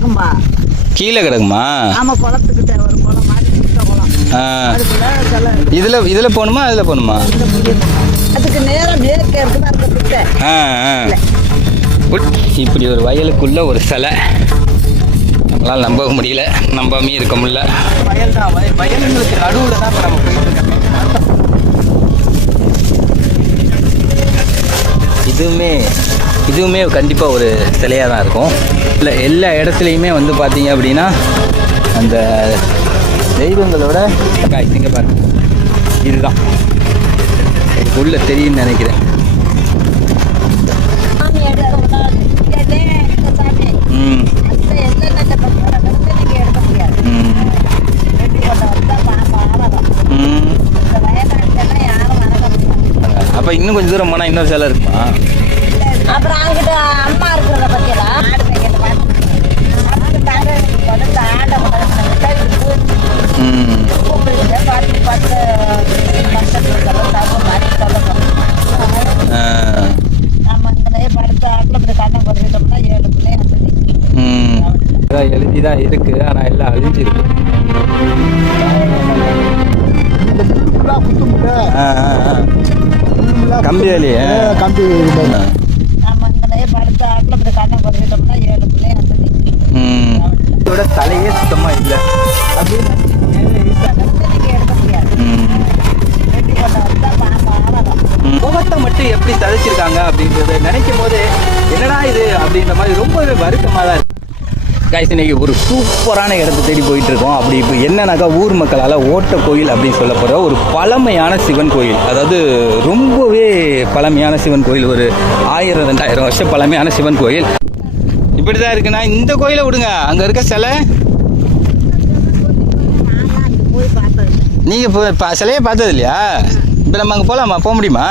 கிடக்கும்பா. கீழே கிடக்குமா? ஆமா குளத்துக்கிட்ட ஒரு குளம் மாதிரி இதில் இதில் போகணுமா அதில் போகணுமா. அதுக்கு நேரம் மேற்கே இருக்குது அந்த இப்படி ஒரு வயலுக்குள்ள ஒரு சிலை. நம்மளால் நம்பவும் முடியல நம்பாமே இருக்க முடியல. வயல் தான் வயலுங்களுக்கு நடுவில் தான் நம்ம போயிட்டு இதுவுமே இதுவுமே கண்டிப்பாக ஒரு சிலையாக தான் இருக்கும். இல்லை எல்லா இடத்துலையுமே வந்து பார்த்தீங்க அப்படின்னா அந்த தெய்வங்களோட guys, பாருங்க. இதுதான். உள்ள தெரியும்னு நினைக்கிறேன். ம். அப்போ இன்னும் கொஞ்சம் தூரம் போனால் இன்னொரு சிலை இருக்குமா? அங்கிட்ட அம்மா இருக்கிறத பத்தியெல்லாம் ஆடு மேய்க்கிறது பார்த்து ஆண்டை கூப்பிட்டு பார்த்து பார்த்து சொல்லணும். ஆ, நம்ம இங்கே படுத்து ஆட்டில் இப்படி கண்ணை ஏழு பிள்ளைங்க எழுதி தான் இருக்கு ஆனால் எல்லாம் அழிஞ்சிருக்கு. கம்பி வேலி ஆ. கம்பி ஏழு சொல்லி ம். இதோட தலையே சுத்தமாக இல்லை. ஆளலாம் முகத்தை மட்டும் எப்படி ததைச்சிருக்காங்க அப்படின்றத நினைக்கும் போது என்னடா இது அப்படின்ற மாதிரி ரொம்பவே வருத்தமாக தான் இருக்கு. கைஸ் இன்னைக்கு ஒரு சூப்பரான இடத்த தேடி போயிட்டு இருக்கோம் அப்படி இப்போ என்னன்னாக்கா ஊர் மக்களால் ஓட்ட கோயில் அப்படின்னு சொல்லப்படுற ஒரு பழமையான சிவன் கோயில். அதாவது ரொம்பவே பழமையான சிவன் கோயில். ஒரு ஆயிரம் ரெண்டாயிரம் வருஷம் பழமையான சிவன் கோயில். இப்படி தான் இருக்குண்ணா இந்த கோயிலை விடுங்க. அங்கே இருக்க சிலை. பா- சிலையை பார்த்தது இல்லையா? இப்போ நம்ம அங்கே போகலாமா போக முடியுமா?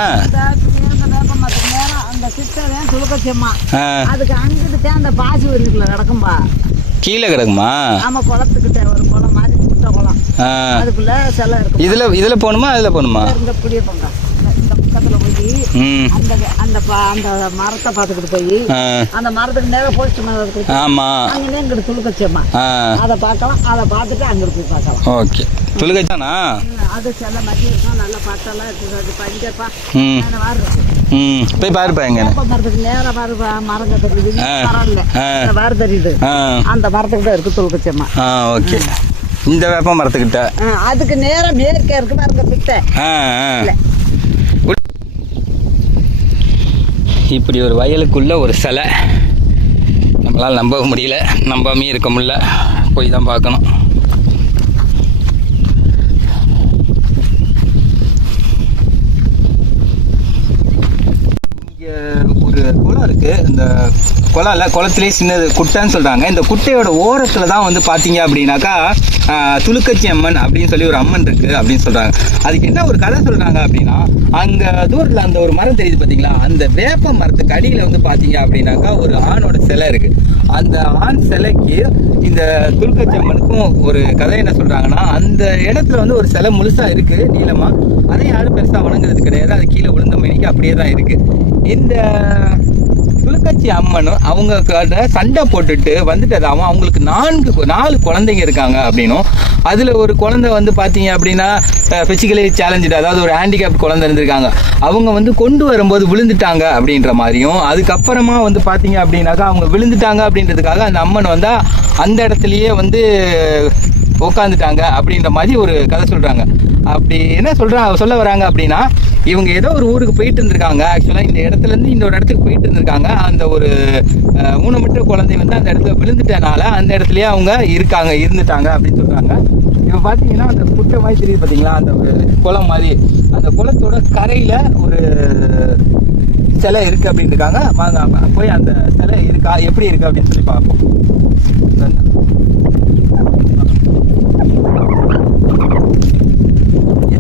கீழே கிடக்குமா? ஆமா குளத்துக்கிட்ட ஒரு குளம் மாதிரி சின்ன குளம் ஆ. அதுக்குள்ள சிலை இருக்கும்? இதில் இதில் போகணுமா? அதில் போகணுமா இந்த புளிய பங்க இந்த பக்கத்துல போய் அந்த அந்த அந்த மரத்தை பார்த்துக்கிட்டு போய் அந்த மரத்துக்கு நேரம் போயிட்டு மரம் இருக்கு ஆமாம் அங்கே இங்கிட்டு துளுக்கச்சியம்மா ஆ. அதை பார்க்கலாம் அதை பார்த்துட்டு அங்கிட்டு போய் பார்க்கலாம். ஓகே. துளுக்கச்சானா? அது சில மத்தி இருக்கும் நல்ல பாட்டெல்லாம் இருக்குது. பஞ்சப்பா. ம். போய் பாருப்பா எங்க. மரத்துக்கு நேரா பாரு பா- மரம் ஆ. இந்த வாரு தெரியுது. அந்த மரத்துக்கு தான் இருக்கு துளுக்கச்சியம்மா ஆ ஓகே. இந்த வேப்ப மரத்துக்கிட்ட. அதுக்கு நேரா மேற்கே இருக்கு பாருங்க பிட்டை ஆ ஆ இல்ல. உள்- இப்படி ஒரு வயலுக்குள்ள ஒரு சிலை. நம்மளால் நம்ப முடியல. நம்பாமே இருக்க முடியல. போய் தான் பார்க்கணும். இங்கே ஒரு குளம் இருக்குது இந்த குளம் இல்லை குளத்திலே சின்னது குட்டைன்னு சொல்கிறாங்க இந்த குட்டையோட ஓரத்தில் தான் வந்து பார்த்தீங்க அப்படின்னாக்கா துளுக்கச்சி அம்மன் அப்படின்னு சொல்லி ஒரு அம்மன் இருக்குது அப்படின்னு சொல்கிறாங்க அதுக்கு என்ன ஒரு கதை சொல்கிறாங்க அப்படின்னா அங்கே தூரத்தில் அந்த ஒரு மரம் தெரியுது பார்த்தீங்களா அந்த வேப்ப மரத்துக்கு அடியில் வந்து பார்த்தீங்க அப்படின்னாக்கா ஒரு ஆணோட சிலை இருக்குது அந்த ஆண் சிலைக்கு இந்த துளுக்கச்சி அம்மனுக்கும் ஒரு கதை என்ன சொல்கிறாங்கன்னா அந்த இடத்துல வந்து ஒரு சிலை முழுசாக இருக்குது நீளமாக அதை யாரும் பெருசாக வணங்குறது கிடையாது. அது கீழே விழுந்த மணிக்கு அப்படியே தான் இருக்குது இந்த துலுக்கச்சி அம்மனும் அவங்க கிட்ட சண்டை போட்டுட்டு அவன் அவங்களுக்கு நான்கு நாலு குழந்தைங்க இருக்காங்க அப்படின்னும். அதுல ஒரு குழந்தை வந்து பாத்தீங்க அப்படின்னா பிசிக்கலி சேலஞ்சு அதாவது ஒரு ஹேண்டிகேப் குழந்தை இருந்திருக்காங்க. அவங்க வந்து கொண்டு வரும்போது விழுந்துட்டாங்க அப்படின்ற மாதிரியும் அதுக்கப்புறமா வந்து பாத்தீங்க அப்படின்னாக்கா அவங்க விழுந்துட்டாங்க அப்படின்றதுக்காக அந்த அம்மன் வந்தா அந்த இடத்துலயே வந்து உட்காந்துட்டாங்க அப்படின்ற மாதிரி ஒரு கதை சொல்றாங்க. அப்படி என்ன சொல்றாங்க சொல்ல வராங்க அப்படின்னா இவங்க ஏதோ ஒரு ஊருக்கு போயிட்டு இருந்திருக்காங்க. ஆக்சுவலாக இந்த இடத்துல இருந்து இன்னொரு இடத்துக்கு போயிட்டு இருந்திருக்காங்க. அந்த ஒரு அஹ், ஊனமுற்ற குழந்தை வந்து அந்த இடத்துல விழுந்துட்டனால அந்த இடத்துலயே அவங்க இருக்காங்க இருந்துட்டாங்க அப்படின்னு சொல்றாங்க. இப்போ பார்த்தீங்கன்னா அந்த குட்டை மாதிரி தெரியுது பார்த்தீங்களா அந்த ஒரு குளம் மாதிரி. அந்த குளத்தோட கரையில ஒரு சிலை இருக்கு அப்படின்னு இருக்காங்க. வாங்க போய் அந்த சிலை இருக்கா? எப்படி இருக்கு அப்படின்னு சொல்லி பார்ப்போம்.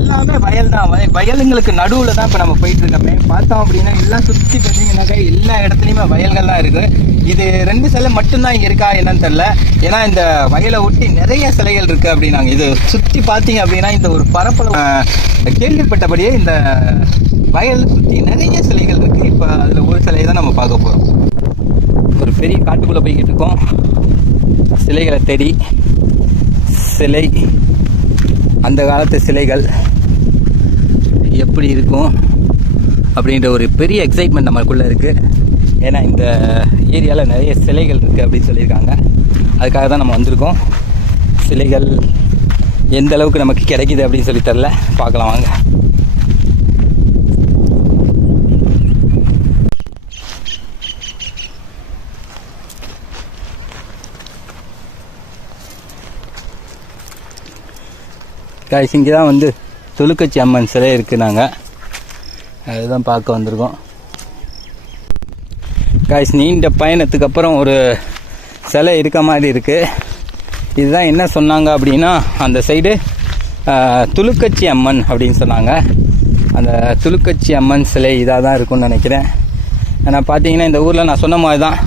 எல்லாமே வயல் தான் வயலுங்களுக்கு நடுவில் தான் இப்போ நம்ம போயிட்டு இருக்கோமே பார்த்தோம் அப்படின்னா எல்லாம் சுற்றி பார்த்தீங்கன்னாக்கா எல்லா இடத்துலையுமே வயல்கள் தான் இருக்கு. இது ரெண்டு சிலை மட்டும்தான் இங்கே இருக்கா என்னன்னு தெரில ஏன்னா இந்த வயலை ஒட்டி நிறைய சிலைகள் இருக்கு அப்படின்னாங்க. இது சுற்றி பார்த்தீங்க அப்படின்னா இந்த ஒரு பரப்பளவு கேள்விப்பட்டபடியே இந்த வயல் சுற்றி நிறைய சிலைகள் இருக்கு. இப்போ அதில் ஒரு சிலையை தான் நம்ம பார்க்க போகிறோம் ஒரு பெரிய காட்டுக்குள்ளே போய்கிட்டு இருக்கோம். சிலைகளை தேடி சிலை அந்த காலத்து சிலைகள் எப்படி இருக்கும் அப்படின்ற ஒரு பெரிய எக்ஸைட்மெண்ட் நம்மளுக்குள்ளே இருக்குது ஏன்னா இந்த ஏரியாவில் நிறைய சிலைகள் இருக்குது அப்படின்னு சொல்லியிருக்காங்க. அதுக்காக தான் நம்ம வந்திருக்கோம். சிலைகள் எந்த அளவுக்கு நமக்கு கிடைக்குது அப்படின்னு சொல்லி தெரில பார்க்கலாம் வாங்க. காய்ஸ் இங்கே தான் வந்து துலுக்கச்சி அம்மன் சிலை இருக்குது நாங்கள் அதுதான் பார்க்க வந்திருக்கோம். காய்ஸ் நீண்ட பயணத்துக்கு அப்புறம் ஒரு சிலை இருக்க மாதிரி இருக்குது இதுதான் என்ன சொன்னாங்க அப்படின்னா அந்த சைடு துலுக்கச்சி அம்மன் அப்படின்னு சொன்னாங்க. அந்த துலுக்கச்சி அம்மன் சிலை இதாக தான் இருக்கும்னு நினைக்கிறேன். ஆனால் பார்த்தீங்கன்னா இந்த ஊரில் நான் சொன்ன மாதிரி தான்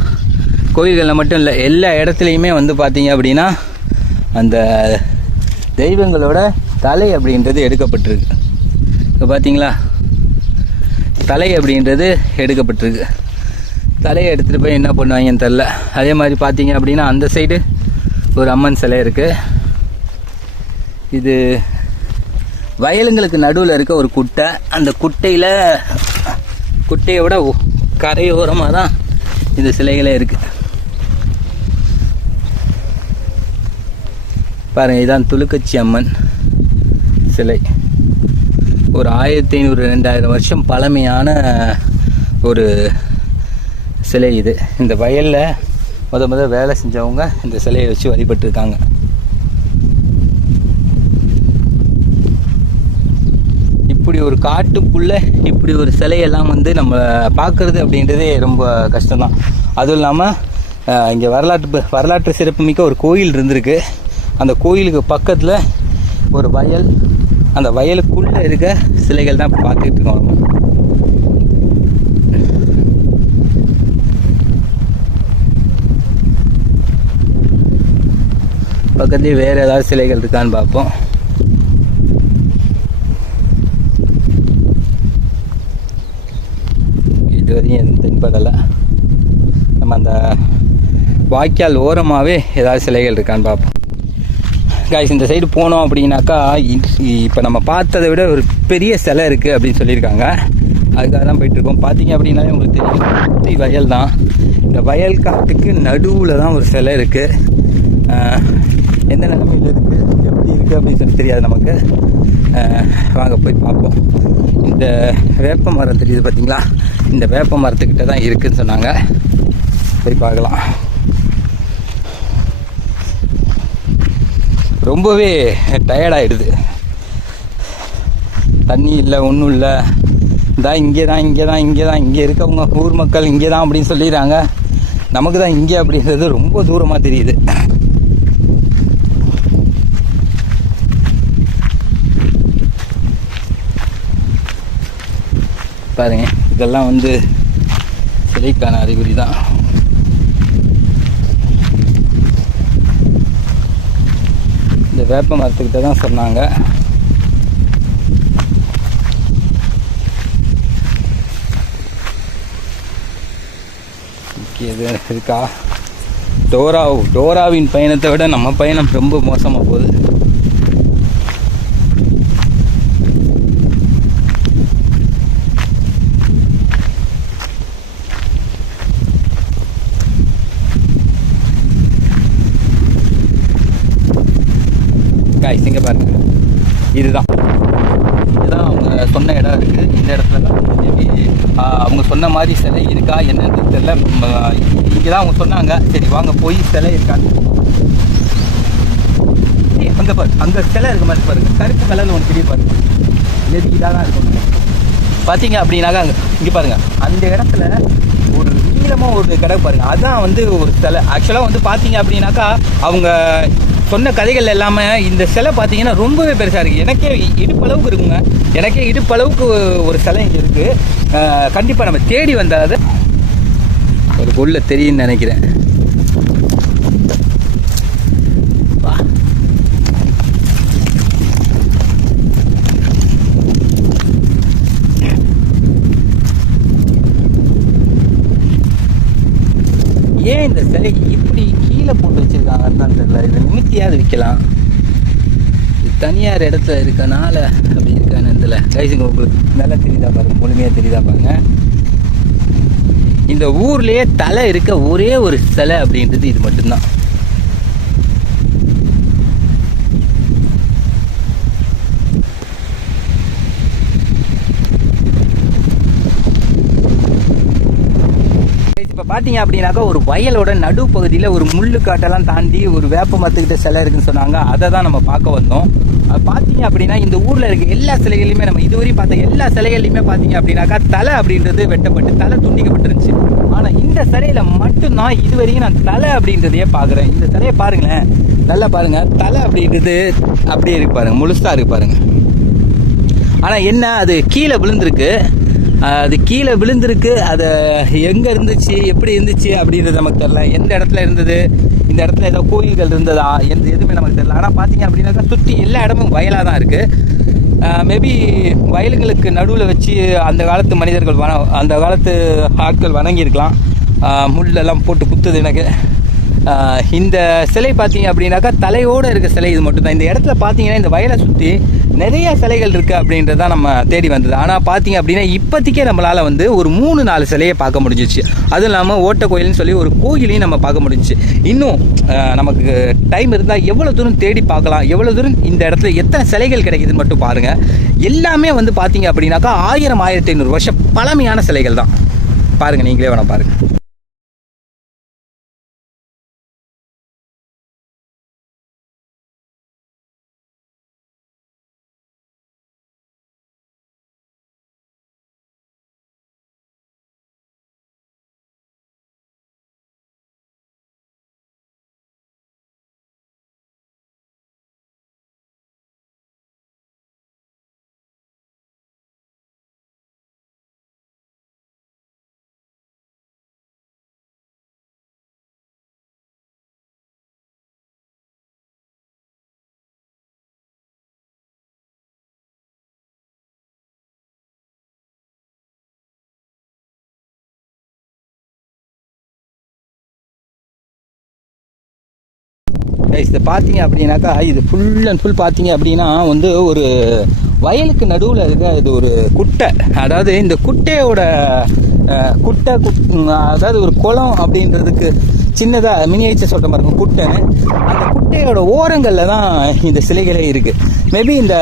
கோயில்களில் மட்டும் இல்லை எல்லா இடத்துலையுமே வந்து பார்த்தீங்க அப்படின்னா அந்த தெய்வங்களோட தலை அப்படின்றது எடுக்கப்பட்டிருக்கு. இப்போ பார்த்தீங்களா தலை அப்படின்றது எடுக்கப்பட்டிருக்கு. தலையை எடுத்துகிட்டு போய் என்ன பண்ணுவாங்கன்னு தெரில அதே மாதிரி பார்த்தீங்க அப்படின்னா அந்த சைடு ஒரு அம்மன் சிலை இருக்குது இது வயலுங்களுக்கு நடுவில் இருக்க ஒரு குட்டை. அந்த குட்டையில் குட்டையோட விட கரையோரமாக தான் இந்த சிலைகளே இருக்குது பாருங்கள் இதுதான் துளுக்கச்சி அம்மன். சிலை. ஒரு ஆயிரத்தி ஐநூறு ரெண்டாயிரம் வருஷம் பழமையான ஒரு சிலை இது. இந்த வயலில் முத முத வேலை செஞ்சவங்க இந்த சிலையை வச்சு வழிபட்டுருக்காங்க. இப்படி ஒரு காட்டுக்குள்ளே இப்படி ஒரு சிலையெல்லாம் வந்து நம்ம பார்க்குறது அப்படின்றதே ரொம்ப கஷ்டம்தான். அதுவும் இல்லாமல் இங்கே வரலாற்று வரலாற்று சிறப்புமிக்க ஒரு கோயில் இருந்திருக்கு. அந்த கோயிலுக்கு பக்கத்தில் ஒரு வயல் அந்த வயலுக்குள்ளே இருக்க சிலைகள் தான் பார்த்துட்டு இருக்கோம் நம்ம. பக்கத்துலேயே வேறு ஏதாவது சிலைகள் இருக்கான்னு பார்ப்போம். இதுவரையும் தென்படலை. நம்ம அந்த வாய்க்கால் ஓரமாகவே ஏதாவது சிலைகள் இருக்கான்னு பார்ப்போம். காய்ஸ் இந்த சைடு போனோம் அப்படின்னாக்கா இப்போ நம்ம பார்த்ததை விட ஒரு பெரிய சிலை இருக்குது அப்படின்னு சொல்லியிருக்காங்க. அதுக்காக தான் போயிட்டுருக்கோம். பார்த்தீங்க அப்படின்னாலே உங்களுக்கு தெரியும். சுற்றி வயல் தான். இந்த வயல் காட்டுக்கு நடுவில் தான் ஒரு சிலை இருக்குது எந்த நிலைமையில் இருக்குது எப்படி இருக்குது அப்படின்னு சொல்லி தெரியாது நமக்கு. வாங்க போய் பார்ப்போம். இந்த வேப்ப மரம் தெரியுது பார்த்தீங்களா? இந்த வேப்ப மரத்துக்கிட்ட தான் இருக்குதுன்னு சொன்னாங்க. போய் பார்க்கலாம். ரொம்பவே டயர்டாயிடுது தண்ணி இல்லை ஒன்றும் இல்லை. இந்தா இங்கே தான் இங்கே தான் இங்கே தான் இங்கே இருக்கவங்க ஊர் மக்கள் இங்கே தான் அப்படின்னு சொல்லிடுறாங்க. நமக்கு தான் இங்கே அப்படின்றது ரொம்ப தூரமாக தெரியுது. பாருங்க இதெல்லாம் வந்து சிலைக்கான அறிகுறி தான் வேப்ப மரத்துக்கிட்ட தான் சொன்னாங்க. இங்கே இருக்கா? டோரா டோராவின் பயணத்தை விட நம்ம பயணம் ரொம்ப மோசமாக போகுது. காய்ஸ் இங்கே பாருங்க இதுதான். இதுதான் அவங்க சொன்ன இடம் இருக்குது இந்த இடத்துல தான் அவங்க சொன்ன மாதிரி சிலை இருக்கா என்னன்னு தெரியல. இங்கே தான் அவங்க சொன்னாங்க. சரி வாங்க போய் சிலை இருக்கான்னு. அங்கே பாரு. அங்கே சிலை இருக்க மாதிரி பாருங்க. கருப்பு கலர்ல ஒன்று தெரிய பாருங்க. நெருக்கி தான் இருக்கும். பார்த்தீங்க அப்படின்னாக்கா அங்கே இங்கே பாருங்க. அந்த இடத்துல ஒரு நீளமாக ஒரு கடை பாருங்க. அதுதான் வந்து ஒரு சிலை. ஆக்சுவலாக வந்து பார்த்தீங்க அப்படின்னாக்கா அவங்க சொன்ன கதைகள் எல்லாமே இந்த சிலை பார்த்தீங்கன்னா ரொம்பவே பெருசாக இருக்குது எனக்கே இடுப்பளவுக்கு இருக்குங்க. எனக்கே இடுப்பளவுக்கு ஒரு சிலை இங்கே இருக்குது கண்டிப்பாக நம்ம தேடி வந்தாது ஒரு பொருளை தெரியும்னு நினைக்கிறேன். ஏன் இந்த சிலைக்கு இப்படி கீழே தெரியல. வச்சிருக்காங்கன்னு நிமித்தியாவது விற்கலாம். இது தனியார் இடத்துல இருக்கனால அப்படி இருக்கான்னு தெரியல. கைசுங்க உங்களுக்கு நல்லா தெரியுதா பாருங்க. முழுமையாக தெரியுதா பாருங்க. இந்த ஊர்லேயே தலை இருக்க ஒரே ஒரு சிலை அப்படின்றது இது மட்டும்தான் இப்போ பார்த்தீங்க அப்படின்னாக்கா ஒரு வயலோட நடுப்பகுதியில் ஒரு முள்ளு காட்டெல்லாம் தாண்டி ஒரு வேப்ப மரத்துக்கிட்ட சிலை இருக்குன்னு சொன்னாங்க. அதை தான் நம்ம பார்க்க வந்தோம். பார்த்தீங்க அப்படின்னா இந்த ஊரில் இருக்க எல்லா சிலைகளையுமே நம்ம இதுவரையும் பார்த்த எல்லா சிலைகள்லையுமே பார்த்தீங்க அப்படின்னாக்கா தலை அப்படின்றது வெட்டப்பட்டு தலை துண்டிக்கப்பட்டிருந்துச்சு. ஆனால் இந்த சிலையில் மட்டும்தான் இதுவரையும் நான் தலை அப்படின்றதையே பார்க்குறேன். இந்த சிலையை பாருங்களேன். நல்லா பாருங்கள் தலை அப்படின்றது அப்படியே இருக்கு பாருங்கள் முழுசாக இருக்கு பாருங்கள் ஆனால் என்ன? அது கீழே விழுந்திருக்கு. அது கீழே விழுந்திருக்கு. அது எங்கே இருந்துச்சு எப்படி இருந்துச்சு அப்படின்றது நமக்கு தெரில எந்த இடத்துல இருந்தது? இந்த இடத்துல ஏதோ கோயில்கள் இருந்ததா? எந்த எதுவுமே நமக்கு தெரில ஆனால் பார்த்தீங்க அப்படின்னாக்கா சுற்றி எல்லா இடமும் வயலாக தான் இருக்குது மேபி வயலுங்களுக்கு நடுவில் வச்சு அந்த காலத்து மனிதர்கள் வன அந்த காலத்து ஆட்கள் வணங்கியிருக்கலாம். முள்ளெல்லாம் போட்டு குத்துது எனக்கு. இந்த சிலை பார்த்தீங்க அப்படின்னாக்கா தலையோடு இருக்க சிலை இது மட்டும்தான். இந்த இடத்துல பார்த்தீங்கன்னா இந்த வயலை சுற்றி நிறைய சிலைகள் இருக்குது அப்படின்றத நம்ம தேடி வந்தது. ஆனால் பார்த்தீங்க அப்படின்னா இப்போதைக்கே நம்மளால் வந்து ஒரு மூணு நாலு சிலையை பார்க்க முடிஞ்சிச்சு. அதுவும் இல்லாமல் ஓட்ட கோயில்னு சொல்லி ஒரு கோயிலையும் நம்ம பார்க்க முடிஞ்சிச்சு. இன்னும் நமக்கு டைம் இருந்தால் எவ்வளோ தூரம் தேடி பார்க்கலாம் எவ்வளோ தூரம் இந்த இடத்துல எத்தனை சிலைகள் கிடைக்குதுன்னு மட்டும் பாருங்கள் எல்லாமே வந்து பார்த்தீங்க அப்படின்னாக்கா ஆயிரம் ஆயிரத்தி ஐநூறு வருஷம் பழமையான சிலைகள் தான். பாருங்கள் நீங்களே வேணால் பாருங்கள் கைஸ் இதை பார்த்தீங்க அப்படின்னாக்கா இது ஃபுல் அண்ட் ஃபுல் பார்த்தீங்க அப்படின்னா வந்து ஒரு வயலுக்கு நடுவில் இருக்க இது ஒரு குட்டை. அதாவது இந்த குட்டையோட குட்டை குட்- அதாவது ஒரு குளம் அப்படின்றதுக்கு சின்னதாக மினியேச்சர் சொல்கிற மாதிரி இருக்கும் குட்டைன்னு. அந்த குட்டையோட ஓரங்களில் தான் இந்த சிலைகளே இருக்குது மேபி இந்த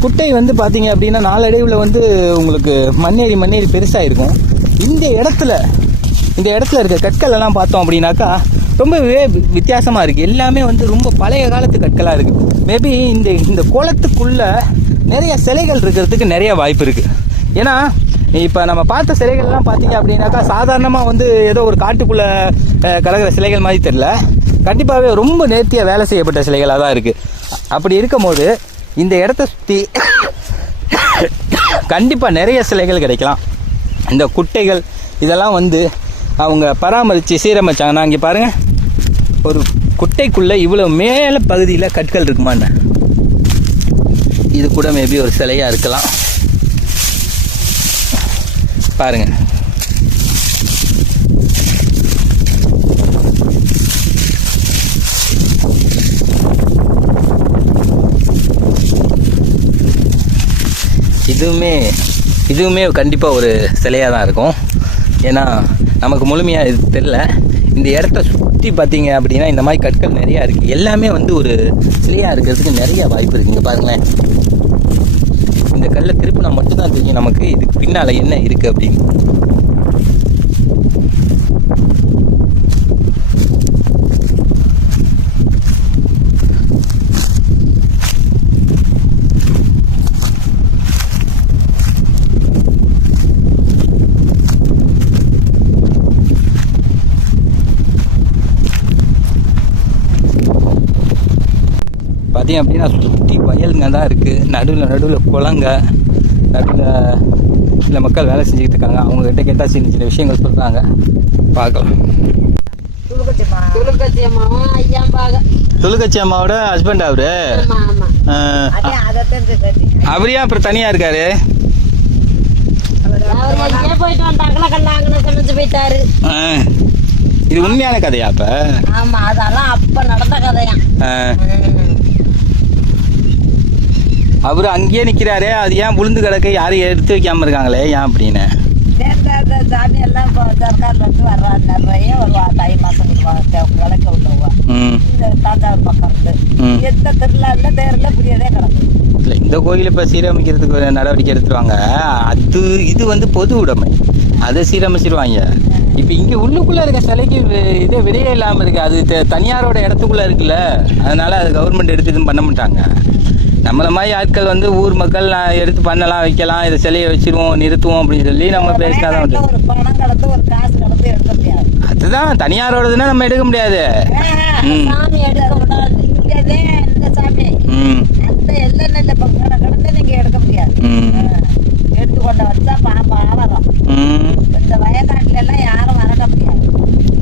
குட்டை வந்து பார்த்தீங்க அப்படின்னா நாளடைவில் வந்து உங்களுக்கு மண்ணேறி மண்ணேறி பெருசாக இருக்கும் இந்த இடத்துல இந்த இடத்துல இருக்க கற்கள் எல்லாம் பார்த்தோம் அப்படின்னாக்கா ரொம்பவே வித்தியாசமாக இருக்குது எல்லாமே வந்து ரொம்ப பழைய காலத்து கற்களாக இருக்குது மேபி இந்த இந்த கோலத்துக்குள்ளே நிறைய சிலைகள் இருக்கிறதுக்கு நிறைய வாய்ப்பு இருக்குது ஏன்னா இப்போ நம்ம பார்த்த சிலைகள்லாம் பார்த்தீங்க அப்படின்னாக்கா சாதாரணமாக வந்து ஏதோ ஒரு காட்டுக்குள்ளே அஹ், சிலைகள் மாதிரி தெரில கண்டிப்பாகவே ரொம்ப நேர்த்தியாக வேலை செய்யப்பட்ட சிலைகளாக தான் இருக்குது அப்படி இருக்கும்போது இந்த இடத்த சுற்றி கண்டிப்பாக நிறைய சிலைகள் கிடைக்கலாம். இந்த குட்டைகள் இதெல்லாம் வந்து அவங்க பராமரித்து சீரமைச்சாங்கன்னா இங்கே பாருங்கள் ஒரு குட்டைக்குள்ளே இவ்வளோ மேலே பகுதியில் கற்கள் இருக்குமாண்ணே இது கூட மேபி ஒரு சிலையாக இருக்கலாம். பாருங்க. இதுவுமே இதுவுமே கண்டிப்பாக ஒரு சிலையாக தான் இருக்கும். ஏன்னா நமக்கு முழுமையாக இது தெரில இந்த இடத்த சுற்றி பார்த்தீங்க அப்படின்னா இந்த மாதிரி கற்கள் நிறையா இருக்குது எல்லாமே வந்து ஒரு சிலையாக இருக்கிறதுக்கு நிறைய வாய்ப்பு இருக்குங்க பாருங்களேன். இந்த கல்லை திருப்பினா மட்டும்தான் தெரியும் நமக்கு. இதுக்கு பின்னால் என்ன இருக்குது அப்படின்னு. பார்த்தீங்க அப்படின்னா சுற்றி வயலுங்க தான் இருக்குது நடுவில் நடுவில் குளங்க. நடுவில் சில மக்கள் வேலை செஞ்சுக்கிட்டு இருக்காங்க. அவங்கக்கிட்ட கேட்டால் சின்ன சின்ன விஷயங்கள் சொல்கிறாங்க பார்க்கலாம். தொழுகச்சி அம்மாவோட ஹஸ்பண்ட் அவரு? தெரிஞ்சு அவரையா அப்புறம் தனியாக இருக்காரு? அவர் இது உண்மையான கதையா அப்போ? ஆமா அதெல்லாம் அப்ப நடந்த கதையா. அவரு அங்கேயே நிக்கிறாரே அது ஏன் விழுந்து கிடக்க? யாரும் எடுத்து வைக்காம இருக்காங்களே ஏன் அப்படின்னு? சாமி எல்லாம் இப்போ சர்க்கார்ல நிறைய வருவா தை மாசம் விளக்க உள்ளவா இந்த தாஞ்சாவூர் பக்கம் இருந்து எந்த திருவிழால தேர்ல புரியதே கிடக்கும் இந்த கோயில் இப்போ சீரமைக்கிறதுக்கு நடவடிக்கை எடுத்துருவாங்க. அது இது வந்து பொது உடைமை. அதை சீரமைச்சிருவாங்க. இப்போ இங்கே உள்ளுக்குள்ளே இருக்க சிலைக்கு வி- இதே விடையே இல்லாமல் இருக்கு. அது த- தனியாரோட இடத்துக்குள்ளே இருக்குல்ல. அதனால அது கவர்மெண்ட் எடுத்து எதுவும் பண்ண மாட்டாங்க. நம்மள மாதிரி ஆட்கள் வந்து ஊர் மக்கள் நான் எடுத்து பண்ணலாம் வைக்கலாம் இதை சிலையை வச்சிருவோம் நிறுத்துவோம் அப்படின்னு சொல்லி நம்ம பேசினாதான் உண்டு ஒரு பணம் கடந்து ஒரு காசு கடந்து எடுக்க முடியாது. அதுதான் தனியாரோடதுன்னா நம்ம எடுக்க முடியாது.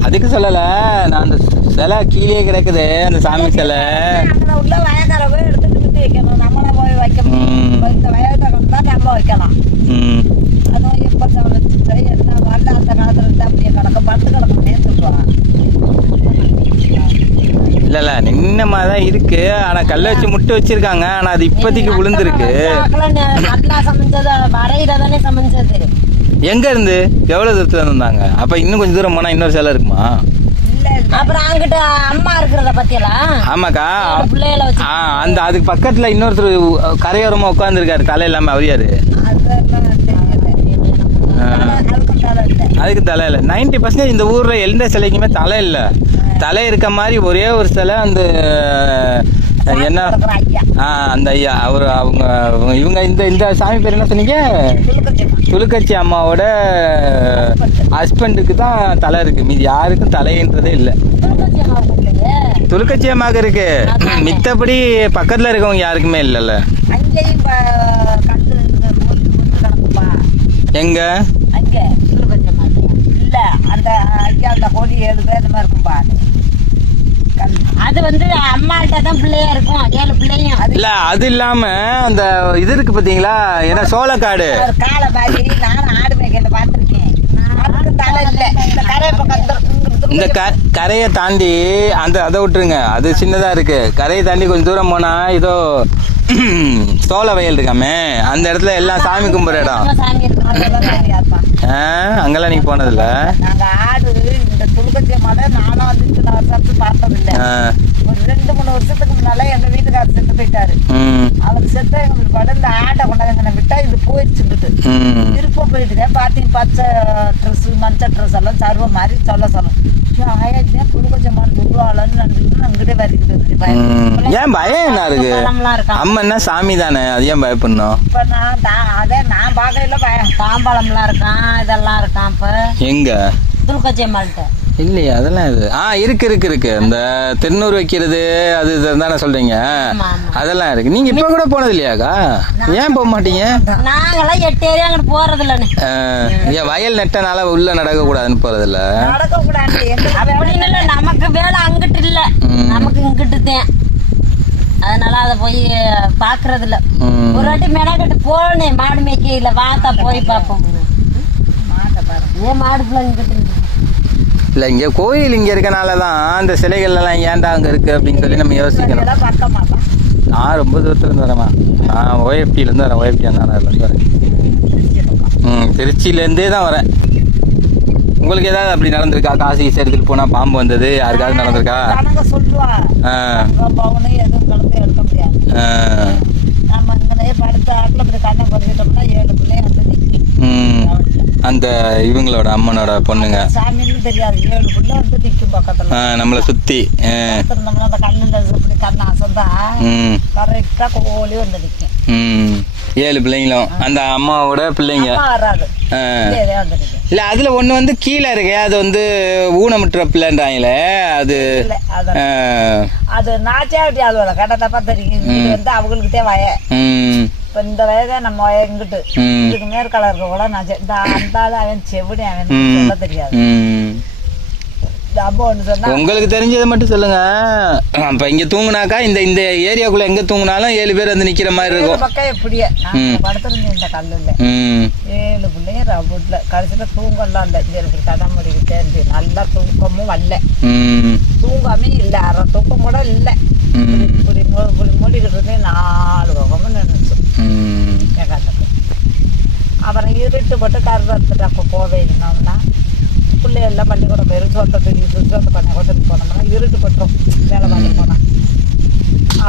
அதுக்கு சொல்லலை நான் அந்த சிலை கீழே கிடக்குது அந்த சாமி சிலை அங்க உள்ள வயக்கார போய் எடுத்துட்டு சுத்தி வைக்கணும் நம்மள போய் வைக்க முடியும் ம். இப்ப இந்த வயக்காரம் தான் நம்ம வைக்கலாம் ம் அதுவும் எப்ப வச்சுட்டு என்ன வரல அந்த காலத்துல இருந்து அப்படியே கிடக்க பட்டு கிடக்கும் சொல்லுவாங்க இல்ல இல்ல நின்ன மாதிரி இருக்கு ஆனா கல்ல வச்சு முட்டை வச்சிருக்காங்க ஆனா அது இப்போதைக்கு விழுந்திருக்கு நல்லா சமைஞ்சது வரையில தானே சமைஞ்சது எங்க இருந்து எவ்வளவு தூரத்துல இருந்தாங்க அப்ப இன்னும் கொஞ்சம் தூரம் போனா இன்னொரு சிலை இருக்குமா அப்புறம் அங்கிட்ட அம்மா இருக்கிறத பத்தியெல்லாம் ஆமாக்கா. பிள்ளைகளை வச்சு அந்த அதுக்கு பக்கத்துல இன்னொருத்தர் கரையோரமா உட்காந்துருக்காரு தலை இல்லாம அவரியாரு. அதுக்கு தலை இல்லை. நைன்டி பர்சன்டேஜ் இந்த ஊர்ல எந்த சிலைக்குமே தலை இல்ல. தலை இருக்க மாதிரி ஒரே ஒரு சிலை அந்த என்ன? ஆ அந்த ஐயா. அவர் அவங்க இவங்க இந்த இந்த சாமி பேர் என்ன சொன்னீங்க. துலுக்கச்சி அம்மாவோட ஹஸ்பண்டுக்கு தான் தலை இருக்கு. மீதி யாருக்கும் தலைன்றதே இல்லை. துலுக்கச்சி அம்மாவுக்கு இல்லையே. துலுக்கச்சி அம்மாவுக்கு இருக்கு மித்தபடி பக்கத்துல இருக்கவங்க யாருக்குமே இல்லைல்ல. எங்க? அந்த ஐயா அந்த கோடி ஏழு பேர் இந்த மாதிரி இருக்கும்பா அது. கல்- வந்து அம்மாள்கிட்ட தான் பிள்ளையா இருக்கும். ஏழு பிள்ளையும். அது இல்ல அது இல்லாம அந்த இது இருக்கு பாத்தீங்களா? ஏன்னா சோளக்காடு. காளை மாதிரி நானும் ஆடு மேய்க்கல பார்த்திருக்கேன். இல்லை இந்த கரை பக்கம் இந்த க கரையை தாண்டி அந்த அதை விட்டுருங்க. அது சின்னதா இருக்கு. கரையை தாண்டி கொஞ்சம் தூரம் போனா ஏதோ சோள வயல் இருக்காமே. அந்த இடத்துல எல்லாம் சாமி கும்பிட்ற இடம். சாமி ஆ, அங்கெல்லாம் நீங்க போனதில்ல? ஆடு இந்த நானும் வந்து இத்தனை பார்த்ததில்ல. ரெண்டு மூணு வருஷத்துக்கு முன்னால எங்க வீட்டுக்காரர் செத்து போயிட்டாரு. அவர் செத்த எங்க பிற்பாடு இந்த ஆட்டை கொண்டாந்து விட்டா இது போயிடுச்சுட்டு ம். திருப்ப போயிட்டு பாத்தீங்க பச்சை ட்ரெஸ் மஞ்சள் ட்ரெஸ் எல்லாம் சர்வ மாதிரி சொல்ல சொல்லும் ஆயிரம் புதுக்கொச்சமான துருவாளன்னு நினைச்சுட்டு அங்கிட்டே வரைக்கிட்டு ம். ஏன் பயம் என்ன இருக்கு? அம்மா என்ன சாமி தானே? அது ஏன் பயப்படணும்? இப்ப நான் அதே நான் பார்க்கல தாம்பாளம்லாம் இருக்கான் இதெல்லாம் இருக்கான் இப்ப. எங்க? அம்மாள்கிட்ட இல்லையே அதெல்லாம் இது. ஆ இருக்கு இருக்கு இருக்கு. இந்த திருநூறு வைக்கிறது அது தானே சொல்றீங்க. அதெல்லாம் இருக்கு. நீங்க இப்ப கூட போனது இல்லையாக்கா ஏன் போக மாட்டீங்க? நாங்களாம் எட்டு ஏரியா அங்கிட்டு போறது இல்லைன்னு ஏன் வயல் நெட்டனால உள்ள நடக்க கூடாதுன்னு போறது இல்ல நடக்க கூடாது அப்படின்னு இல்ல நமக்கு வேலை அங்கிட்டு இல்ல. நமக்கு இங்கிட்டு தான். அதனால அதை போய் பாக்குறது இல்ல. ஒரு வாட்டி மெனக்கட்டு போனேன் மாடு மேய்க்கையில வாத்தா போய் பார்ப்போம். ஏன் மாடுக்குள்ள இங்கிட்டு இருக்கு? இல்ல இங்க கோயில் இங்க இருக்கனால தான் அந்த சிலைகள் எல்லாம் ஏன்டா அங்க இருக்கு அப்படின்னு சொல்லி நம்ம யோசிக்கணும். நான் ரொம்ப தூரத்துல இருந்து வரேன் நான் ஓஎஃப்டில இருந்து வரேன் ஓஎஃப்டி அண்ணா இருந்து வரேன். ம் திருச்சியில இருந்தே தான் வரேன். உங்களுக்கு ஏதாவது அப்படி நடந்திருக்கா? காசி சேர்த்துட்டு போனா பாம்பு வந்தது? யாருக்காவது நடந்திருக்கா? ஆ, இங்கே படுத்த ஆட்டில் கண்ணை பொறுக்கிட்டோம்னா ஏழு பிள்ளைய வந்து நிற்கும். அந்த இவங்களோட அம்மனோட பொண்ணுங்க. சாமின்னு தெரியாது. ஏழு பிள்ளை வந்து நிற்கும் பக்கத்துல. நம்மளை சுத்தி. பார்த்துருந்தோம்னா அந்த கண்ணுல இப்படி கண்ணை அசந்தா கரெக்டா கோழி வந்து நிற்கும். ஏழு பிள்ளைங்களும் அந்த அம்மாவோட பிள்ளைங்க. இல்ல அதுல ஒண்ணு வந்து கீழே இருக்கு. அது வந்து ஊனமுற்ற பிள்ளைன்றாங்களே அது அது நாச்சாவட்டி அலுவலை கடை தப்பா தெரியும் வந்து அவங்களுக்கிட்டே வய. இப்ப இந்த வயதே நம்ம வய இங்கிட்டு. ம், இதுக்கு மேற்கால இருக்க கூட நான் இந்த அந்த அவன் செவிடி அவன் தெரியாது ம். இந்த அம்மா ஒண்ணு சொன்னா உங்களுக்கு தெரிஞ்சதை மட்டும் சொல்லுங்க. அப்ப இங்க தூங்குனாக்கா இந்த இந்த ஏரியாக்குள்ள எங்க தூங்குனாலும் ஏழு பேர் வந்து நிக்கிற மாதிரி இருக்கும். பக்கம் எப்படியே? நான் படுத்திருந்தேன் இந்த கல்லுல. ஏழு பிள்ளையும் ரவுட்ல. கடைசியில தூங்கலாம் இங்க இப்படி தடமுடிக்கிட்டே இருந்து. நல்லா தூக்கமும் வரல. தூங்காமே இல்லை. அரை தூக்கம் கூட இல்லை. இப்படி இப்படி மூடிக்கிட்டு இருந்தே நாலு பக்கமும் கண்ணுக்கு. அப்புறம் இருட்டு போட்டு கருவத்துட்டு அப்போ போவேன்னோம்னா பிள்ளைகள்லாம் பள்ளிக்கூடம் போயிடும் சோத்தை தூக்கி சோத்தை பண்ண கொண்டு போனோம்னா இருட்டு பட்டும் வேலை பார்த்து போனா.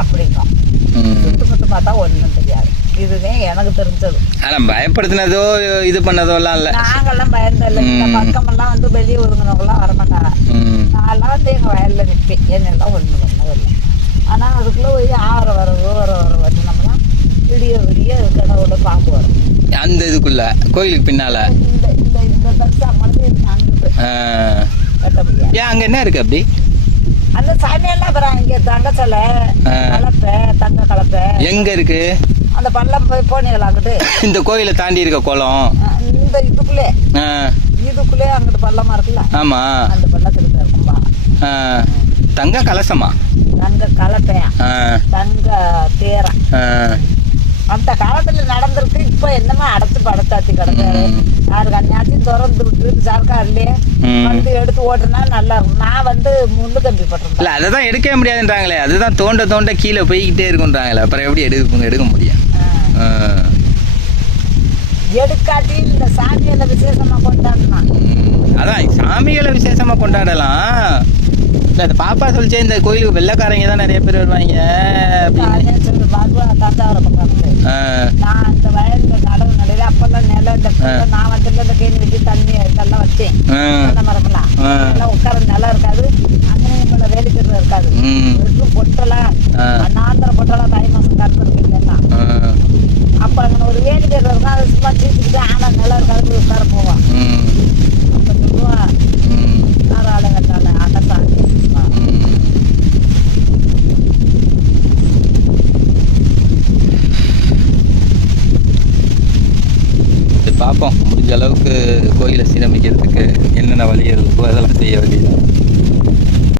அப்படிங்கும் ம். சுத்து முத்து பார்த்தா ஒன்றும் தெரியாது. இதுதான் எனக்கு தெரிஞ்சது. ஆனா பயப்படுத்தினதோ இது பண்ணதோலாம் இல்ல. நாங்கெல்லாம் பயந்ததில்லை இந்த. பக்கமெல்லாம் வந்து வெளியே ஒதுங்கினவங்களாம் வரமாட்டாங்க. நான்லாம் வந்து எங்கள் வயலில் நிற்பேன் என்னெல்லாம் ஒன்றும் பண்ணதில்லை ஆனால் அதுக்குள்ளே போய் ஆற வரவு வர வர வச்சுனோம்னா விடிய விடிய கடவுளை பாம்பு வரும். அந்த இதுக்குள்ள கோயிலுக்கு பின்னால. இந்த இந்த இந்த தட்டு அம்மனுக்கு ஏன் அங்க என்ன இருக்கு அப்படி? அந்த சாமியெல்லாம் அப்புறம் இங்கே தங்க சிலை ஆ. கலப்பை தங்க கலப்பை. எங்க இருக்கு? அந்த பள்ளம் போய் போனீங்களா அங்கிட்டு? இந்த கோயிலை தாண்டி இருக்க குளம். இந்த இதுக்குள்ளே. இதுக்குள்ளே அங்கிட்டு பள்ளமா இருக்குல்ல? ஆமா. அந்த பள்ளத்துக்கு இருக்கும்பா. தங்க கலசமா? தங்க கலப்பையா. தங்க தேரம் ஆ. அந்த காலத்துல நடந்திருக்கு இப்ப என்னமோ அடைச்சு படுத்தாச்சு கிடக்காரு. யாரு கண்ணியாச்சும் திறந்து விட்டு சர்க்கார்லயே. வந்து எடுத்து ஓட்டுனா நல்லா இருக்கும். நான் வந்து முள்ளு கம்பி இல்ல போட்டிருந்தேன் அதை தான் எடுக்கவே முடியாதுன்றாங்களே. அதுதான் தோண்ட தோண்ட கீழே போய்கிட்டே இருக்குன்றாங்களே. அப்புறம் எப்படி எடுக்க எடுக்க முடியும். எடுக்காட்டி இந்த சாமியில விசேஷமா கொண்டாடினா. ம். அதான் சாமிகளை விசேஷமா கொண்டாடலாம். இல்ல இந்த பாப்பா சொல்லிச்சே இந்த கோயிலுக்கு வெள்ளைக்காரங்க தான் நிறைய பேர் வருவாங்க. நான் இந்த வயல்ல நடவு நடுவே அப்பெல்லாம் நிலம் இந்த. நான் வந்து இந்த கேணி வச்சு தண்ணி இதெல்லாம் வச்சேன். மரமெல்லாம். எல்லாம் உட்கார நிலம் இருக்காது. அங்கே எங்களை வேலைக்கு இருக்காது. வெறும் பொட்டலாம் ஆ. அண்ணாந்திர பொட்டலாம் தை மாசம் கறந்துருக்கீங்கன்னா ஆ. அப்ப அங்கே ஒரு வேலைக்கு இருக்கும். அது சும்மா சீச்சுக்கிட்டு ஆனா நிலம் இருக்காது. உட்கார போவான். அப்ப சொல்லுவான் அண்ணன் சாமி ம். சரி, பார்ப்போம். முடிஞ்ச அளவுக்கு கோயிலை சீரமைக்கிறதுக்கு என்னென்ன வழி இருக்கோ அதெல்லாம் செய்ய வேண்டியது